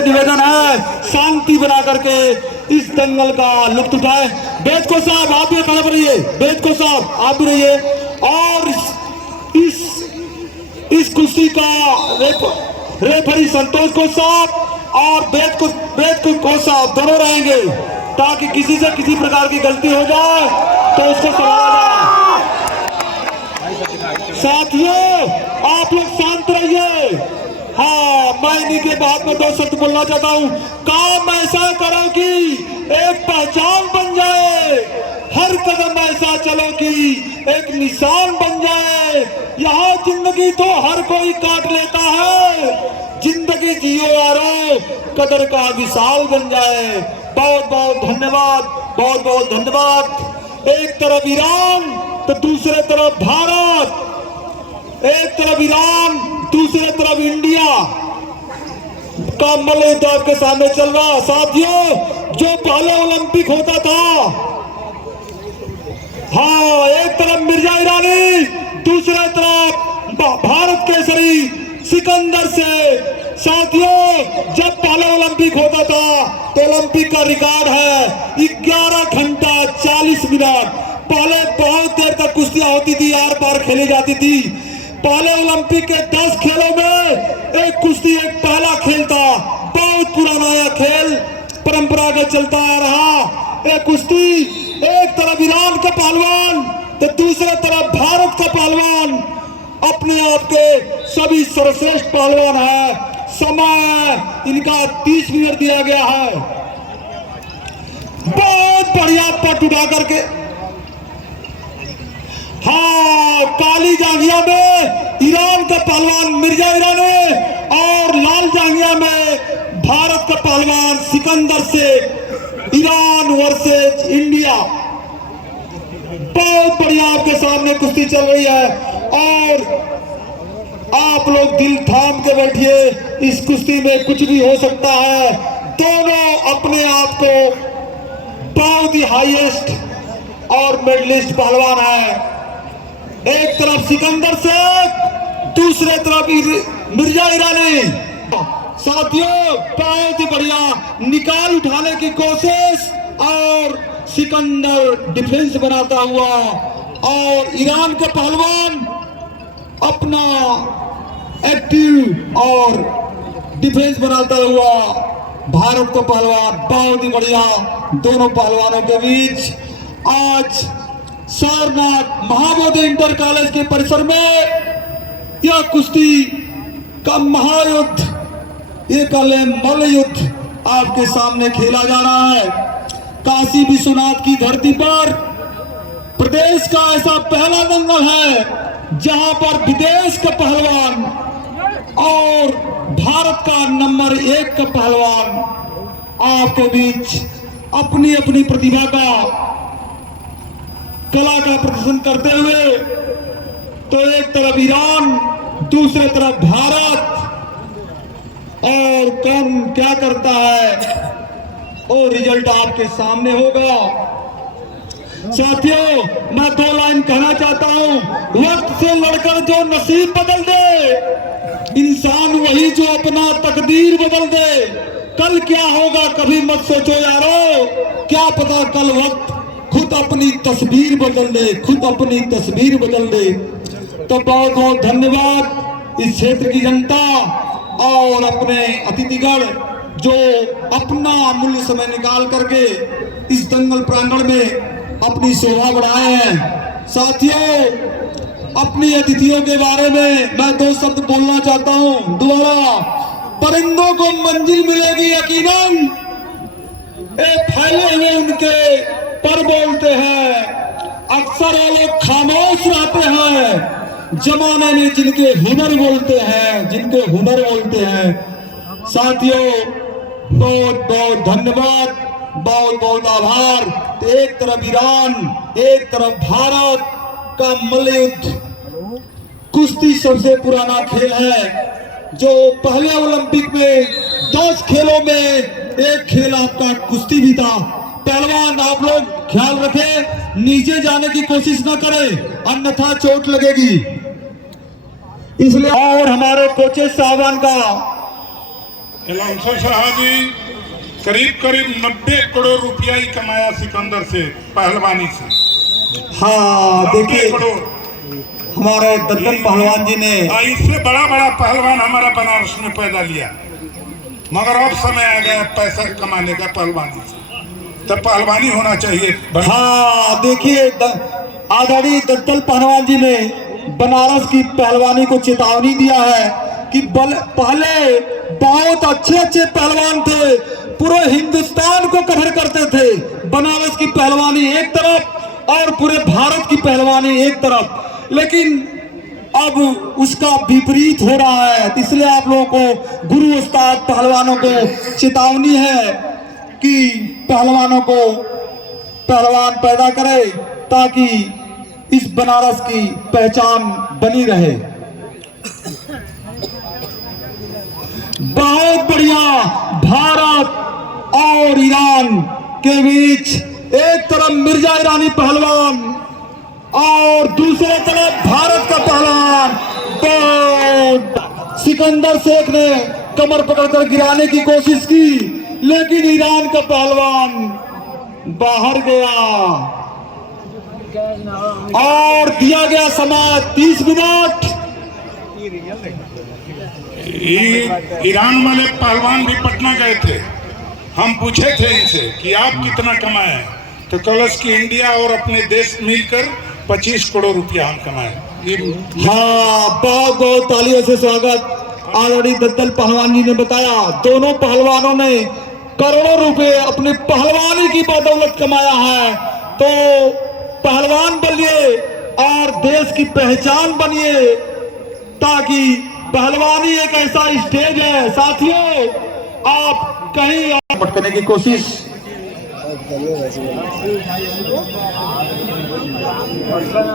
निवेदन है शांति बना करके इस दंगल का लुत्फ उठाए। बेद को साहब आप भी खड़े रहिए, बेद को साहब आप भी रहिए। और इस कुश्ती का रेफरी संतोष को साहब और बेद को साहब दोनों रहेंगे, ताकि किसी से किसी प्रकार की गलती हो जाए तो उसको सवाला जाए। साथियों आप लोग शांत रहिए। हाँ, मैं इन्हीं के बाद में दो शब्द बोलना चाहता हूँ। काम ऐसा करो कि एक पहचान बन जाए, हर कदम ऐसा चलो कि एक निशान बन जाए। यहाँ जिंदगी तो हर कोई काट लेता है, जिंदगी जियो यारो कदर का विशाल बन जाए। बहुत बहुत धन्यवाद, बहुत बहुत धन्यवाद। एक तरफ ईरान तो दूसरे तरफ भारत, एक तरफ ईरान दूसरे तरफ इंडिया का मल्लयुद्ध आपके सामने चल रहा। साथियों, जो पहले ओलंपिक होता था, हाँ, एक तरफ मिर्जा ईरानी दूसरे तरफ भारत केसरी सिकंदर से। साथियों, जब पहले ओलंपिक होता था तो ओलंपिक का रिकॉर्ड है 11 घंटा 40 मिनट। पहले बहुत देर तक कुश्तियां होती थी, आर पार खेली जाती थी। पहले ओलंपिक के 10 खेलों में एक कुश्ती एक पहला खेल था। बहुत पुराना यह खेल परंपरागत चलता आ रहा। एक कुश्ती, एक तरफ ईरान का पहलवान तो दूसरे तरफ भारत का पहलवान, अपने आप के सभी सर्वश्रेष्ठ पहलवान है। समय इनका 30 मिनट दिया गया है। बहुत बढ़िया पट उठा करके, हाँ, काली जांघिया में ईरान का पहलवान मिर्जा ईरानी और लाल जांघिया में भारत का पहलवान सिकंदर से ईरान वर्सेस इंडिया। बहुत बढ़िया आपके सामने कुश्ती चल रही है और आप लोग दिल थाम के बैठिए। इस कुश्ती में कुछ भी हो सकता है। दोनों अपने आप को बहुत ही हाईएस्ट और मेडलिस्ट पहलवान है। एक तरफ सिकंदर से, दूसरे तरफ मिर्जा ईरानी। साथियों, बहुत ही बढ़िया निकाल उठाने की कोशिश और सिकंदर डिफेंस बनाता हुआ और ईरान का पहलवान अपना एक्टिव और डिफेंस बनाता हुआ भारत का पहलवान। बहुत ही बढ़िया दोनों पहलवानों के बीच आज सारनाथ महाबोधि इंटर कॉलेज के परिसर में यह कुश्ती का महायुद्ध, ये कल मल्ल युद्ध आपके सामने खेला जा रहा है। काशी विश्वनाथ की धरती पर प्रदेश का ऐसा पहला दंगल है जहां पर विदेश का पहलवान और भारत का नंबर 1 का पहलवान आपके बीच अपनी अपनी प्रतिभा का, कला का प्रदर्शन करते हुए, तो एक तरफ ईरान दूसरे तरफ भारत, और कौन क्या करता है और रिजल्ट आपके सामने होगा। साथियों, मैं 2 लाइन कहना चाहता हूं। वक्त से लड़कर जो नसीब बदल दे, इंसान वही जो अपना तकदीर बदल दे। कल क्या होगा कभी मत सोचो यारो, क्या पता कल वक्त खुद अपनी तस्वीर बदल दे, खुद अपनी तस्वीर बदल दे। तो बहुत बहुत धन्यवाद इस क्षेत्र की जनता और अपने अतिथिगण जो अपना अमूल्य समय निकाल करके इस दंगल प्रांगण में अपनी शोभा बढ़ाए हैं। साथियों, अपनी अतिथियों के बारे में मैं 2 शब्द बोलना चाहता हूं दोबारा। परिंदों को मंजिल मिलेगी यकीनन, फैले हुए उनके पर बोलते हैं। अक्सर वो लोग खामोश रहते हैं जमाने में जिनके हुनर बोलते हैं, जिनके हुनर बोलते हैं। साथियों, बहुत बहुत धन्यवाद, बहुत बहुत आभार। तो एक तरफ ईरान, एक तरफ भारत का मल्लयुद्ध कुश्ती सबसे पुराना खेल है, जो पहले ओलंपिक में 10 खेलों में एक खेल आपका कुश्ती भी था। पहलवान आप लोग ख्याल रखें, नीचे जाने की कोशिश न करें, अन्यथा चोट लगेगी। इसलिए और हमारे कोचेस साहबान का एलांसो शाह जी करीब करीब 90 करोड़ रुपया ही कमाया सिकंदर से पहलवानी से। हाँ 90 देखिए करोड़। हमारे दद्दन पहलवान जी ने इससे बड़ा बड़ा पहलवान हमारा बनारस में पैदा लिया, मगर अब समय आ गया पैसा कमाने का पहलवानी से, तब पहलवानी होना चाहिए। हाँ देखिए आदरणीय दद्दन पहलवान जी ने बनारस की पहलवानी को चेतावनी दिया है कि पहले बहुत अच्छे अच्छे पहलवान थे, पूरे हिंदुस्तान को कवर करते थे। बनारस की पहलवानी एक तरफ और पूरे भारत की पहलवानी एक तरफ, लेकिन अब उसका विपरीत हो रहा है। इसलिए आप लोगों को गुरु उस्ताद पहलवानों को चेतावनी है कि पहलवानों को पहलवान पैदा करे ताकि इस बनारस की पहचान बनी रहे। बहुत बढ़िया, भारत और ईरान के बीच एक तरफ मिर्जा ईरानी पहलवान और दूसरे तरफ भारत का पहलवान। तो सिकंदर शेख ने कमर पकड़कर गिराने की कोशिश की, लेकिन ईरान का पहलवान बाहर गया और दिया गया समय 30 मिनट। ईरान वाले पहलवान भी पटना गए थे, हम पूछे थे इनसे कि आप कितना कमाए, तो कलश की इंडिया और अपने देश मिलकर 25 करोड़ रुपया हम कमाए। हाँ बहुत बहुत तालियों से स्वागत। आदरणीय दद्दन पहलवान जी ने बताया दोनों पहलवानों ने करोड़ों रुपए अपनी पहलवानी की बदौलत कमाया है। तो पहलवान बनिए और देश की पहचान बनिए, ताकि पहलवानी एक ऐसा स्टेज है साथियों, आप कहीं भटकने की कोशिश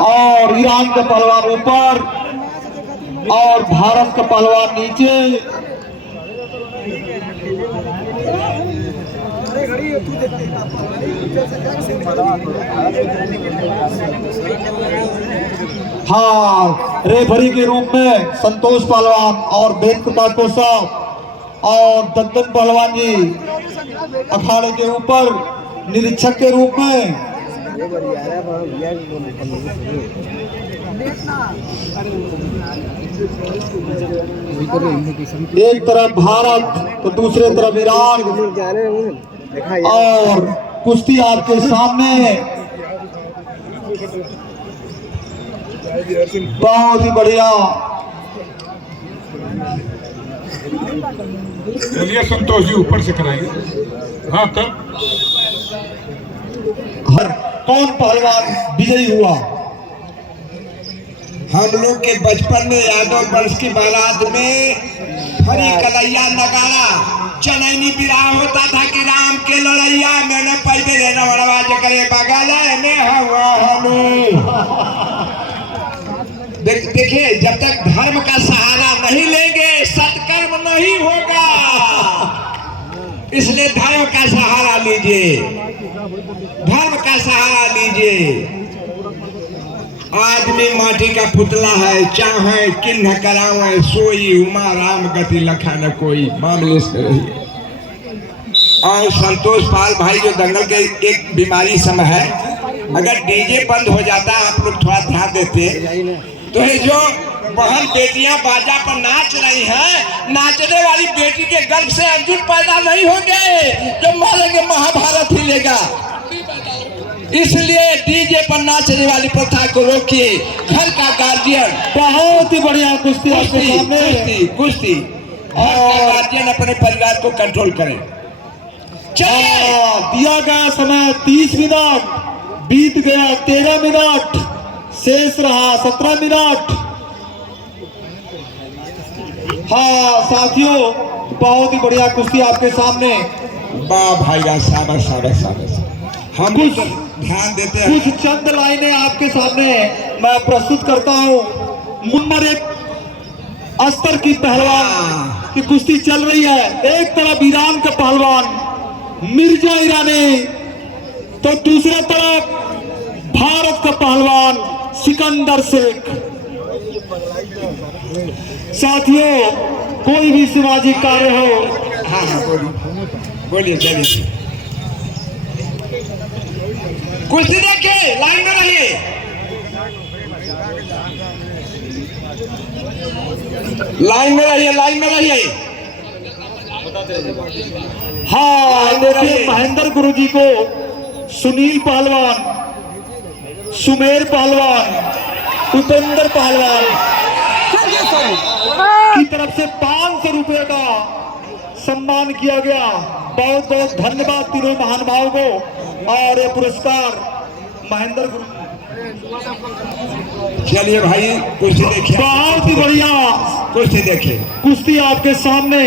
और ईरान का पहलवान ऊपर और भारत का पहलवान नीचे। हाँ रेफरी के रूप में संतोष पहलवान और वेद प्रकाश कौशल और दद्दन पहलवान जी अखाड़े के ऊपर निरीक्षक के रूप में। एक तरफ भारत तो दूसरे तरफ ईरान और कुश्ती आपके सामने। बहुत ही बढ़िया। चलिए संतोष जी ऊपर से कराइए। हाँ तब कौन पहलवान विजयी हुआ? हम लोग के बचपन में यादव वंश की बारात में हरी कलैया नगाड़ा चनैनी विराह होता था कि राम के लड़ैया मैंने पहले रवड़वा करे बगल में हवा। देखिए जब तक धर्म का सहारा नहीं लेंगे सत्कर्म नहीं होगा, इसलिए धर्म का सहारा लीजिए, धर्म का सहारा लीजिए। आदमी माटी का पुतला है, चाहे किन्ह करावे सोई उमा राम गति लखा न कोई, मामले से रहिए। और संतोष पाल भाई जो दंगल के एक बीमारी समय है, अगर डीजे बंद हो जाता आप लोग थोड़ा ध्यान देते तो ये जो बहन बेटियां बाजा पर नाच रही हैं, नाचने वाली बेटी के गर्भ से अर्जुन पैदा नहीं होंगे, जो मारेंगे महाभारत ही लेगा। इसलिए डीजे पर नाचने वाली प्रथा को रोकिए। घर का गार्जियन बहुत ही बढ़िया कुश्ती आपके सामने। कुश्ती और गार्जियन अपने परिवार को कंट्रोल करें। दिया गया समय 30 मिनट, बीत गया 13 मिनट, शेष रहा 17 मिनट। हाँ साथियों बहुत ही बढ़िया कुश्ती आपके सामने। वाह भाई शाबाश शाबाश शाबाश। हम कुछ ध्यान देते हैं। कुछ चंद लाइनें आपके सामने मैं प्रस्तुत करता हूँ। नंबर 1 अस्तर की पहलवान की कुश्ती चल रही है। एक तरफ ईरान का पहलवान मिर्जा ईरानी, तो दूसरी तरफ भारत का पहलवान सिकंदर शेख। साथियों, कोई भी सामाजिक कार्य हो, हाँ हाँ बोलिए बोलिए, चलिए कुर्सी देखिए, लाइन में रहिए। लाइन में रहिए, लाइन में रहिए। हाँ देखिए, महेंद्र गुरु जी को सुनील पहलवान, सुमेर पहलवान, उपेंद्र पहलवान की तरफ से 500 रुपए का सम्मान किया गया। बहुत बहुत धन्यवाद तीनों महानुभावों को। और ये पुरस्कार महेंद्र गुरु, चलिए भाई कुर्सी देखिए, बहुत ही बढ़िया कुर्सी देखिए, कुश्ती आपके सामने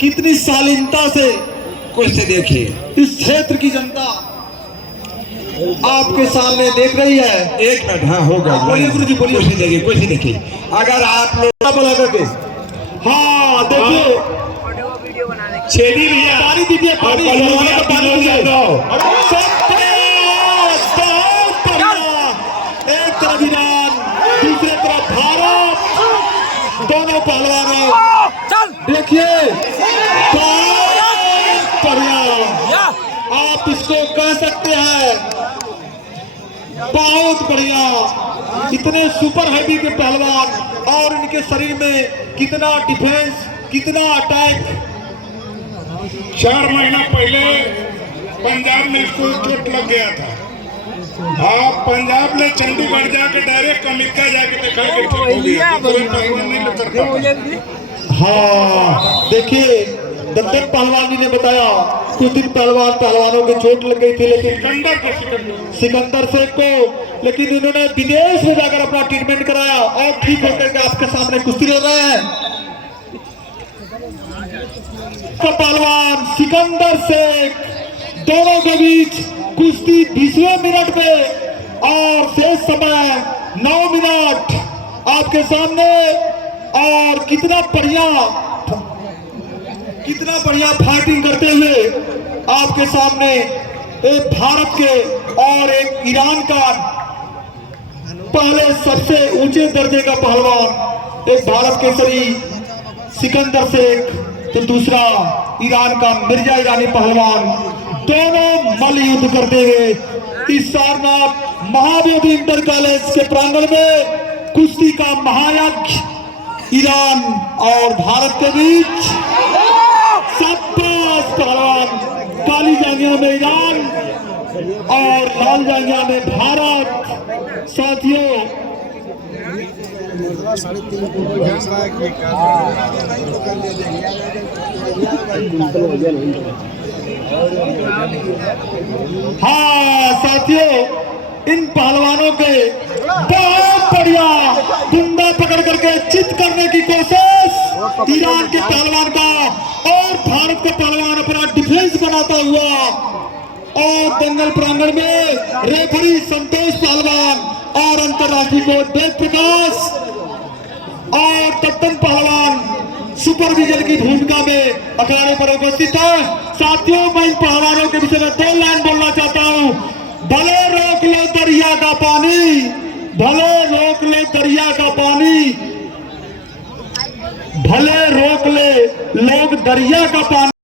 कितनी शालीनता से कुर्सी देखिए। इस क्षेत्र की जनता आपके सामने देख रही है। एक मिनट, हाँ होगा, बोलिए गुरु जी, बोलिए। कुर्सी देखिए, कुर्सी देखिए। अगर आप लोग बोला करके, हाँ देखिए, छेदी भैया पानी दीजिए, पानी पानी दीजिए। एक तरफ ईरान, दूसरे तरफ भारत, दोनों पहलवानों देखिए, बहुत बढ़िया, आप इसको कह सकते हैं बहुत बढ़िया। इतने सुपर हैवी के पहलवान और इनके शरीर में कितना डिफेंस, कितना अटैक। 4 महीना पहले पंजाब में इसको चोट लग गया था। आप पंजाब में चंडीगढ़ जाके डायरेक्ट अमेरिका जाके देखा कि ठीक हो गया, कोई पहलवान नहीं कर पाता। हाँ देखिए, दत्तन पहलवान जी ने बताया कुछ दिन पहलवानों के चोट लग गई थी, लेकिन सिकंदर शेख को, लेकिन इन्होंने विदेश में जाकर अपना ट्रीटमेंट कराया और ठीक होकर के आपके सामने कुश्ती लड़ रहे हैं। पहलवान सिकंदर शेख, दोनों के बीच कुश्ती 20वें मिनट में और शेष समय 9 मिनट आपके सामने। और कितना बढ़िया फाइटिंग करते हुए आपके सामने एक भारत के और एक ईरान का पहले सबसे ऊंचे दर्जे का पहलवान, एक भारत केसरी सिकंदर शेख तो दूसरा ईरान का मिर्जा ईरानी पहलवान, दोनों मल युद्ध करते हुए इस सारनाथ महाबोधि इंटर कॉलेज के प्रांगण में कुश्ती का महायज्ञ ईरान और भारत के बीच। शाबाश पहलवान, काली जांघिया में ईरान और लाल जांघिया में भारत। साथियों, हाँ साथियों, इन पहलवानों के बहुत बढ़िया डंडा पकड़ करके चित करने की कोशिश ईरान के पहलवान का, और भारत का पहलवान अपना डिफेंस बनाता हुआ। और दंगल प्रांगण में रेफरी संतोष पहलवान और अंतर्राष्ट्रीय कोच वेद प्रकाश और दत्तन पहलवान सुपरविजन की भूमिका में अखाड़े पर उपस्थित है। साथियों, मैं इन पहलवानों के विषय में 2 लाइन बोलना चाहता हूँ। भले रोक लो दरिया का पानी, भले रोक ले दरिया का पानी, भले रोक ले लोग दरिया का पानी।